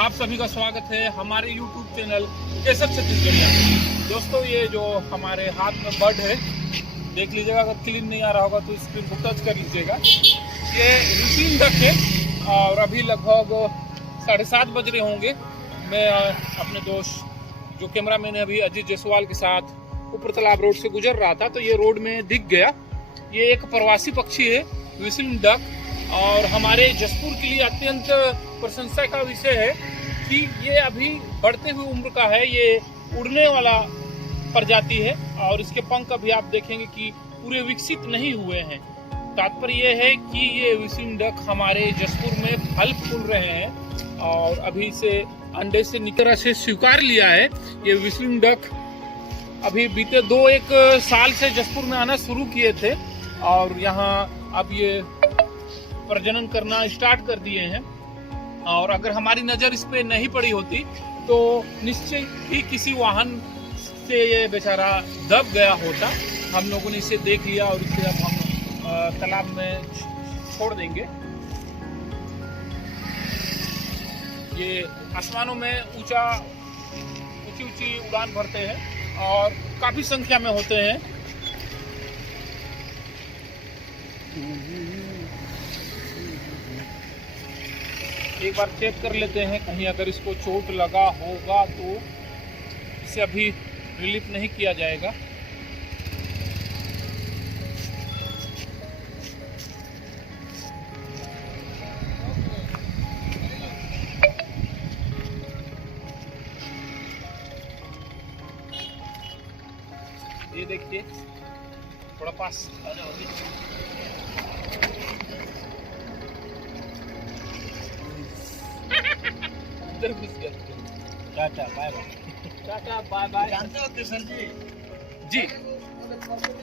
आप सभी का स्वागत है हमारे YouTube चैनल केसर छत्तीसगढ़िया। दोस्तों, ये जो हमारे हाथ में बर्ड है, देख लीजिएगा। अगर क्लीन नहीं आ रहा होगा तो स्क्रीन को टच कर लीजिएगा। ये रूटीन डक है और अभी लगभग 7:30 बज रहे होंगे। मैं अपने दोस्त जो कैमरामैन है अभी अजीत जायसवाल के साथ ऊपर तालाब रोड से गुजर रहा था, तो ये रोड में दिख गया। ये एक प्रवासी पक्षी है, व्हिस्लिंग डक, और हमारे जसपुर के लिए अत्यंत प्रशंसा का विषय है कि ये अभी बढ़ते हुए उम्र का है। ये उड़ने वाला प्रजाति है और इसके पंख अभी आप देखेंगे कि पूरे विकसित नहीं हुए हैं। तात्पर्य ये है कि ये व्हिस्लिंग डक हमारे जसपुर में फल फूल रहे हैं और अभी इसे अंडे से निकरा से स्वीकार लिया है। ये व्हिस्लिंग डक अभी बीते 2-1 साल से जसपुर में आना शुरू किए थे और यहाँ अब ये प्रजनन करना स्टार्ट कर दिए हैं। और अगर हमारी नज़र इस पे नहीं पड़ी होती तो निश्चय ही किसी वाहन से ये बेचारा दब गया होता। हम लोगों ने इसे देख लिया और इसे अब हम तालाब में छोड़ देंगे। ये आसमानों में ऊंची उड़ान भरते हैं और काफ़ी संख्या में होते हैं। एक बार चेक कर लेते हैं, कहीं अगर इसको चोट लगा होगा तो इसे अभी रिलीफ नहीं किया जाएगा। ये देखिए, थोड़ा पास आ जाओ। Tata bye bye. Tata bye bye. जानते हो किशन जी? जी।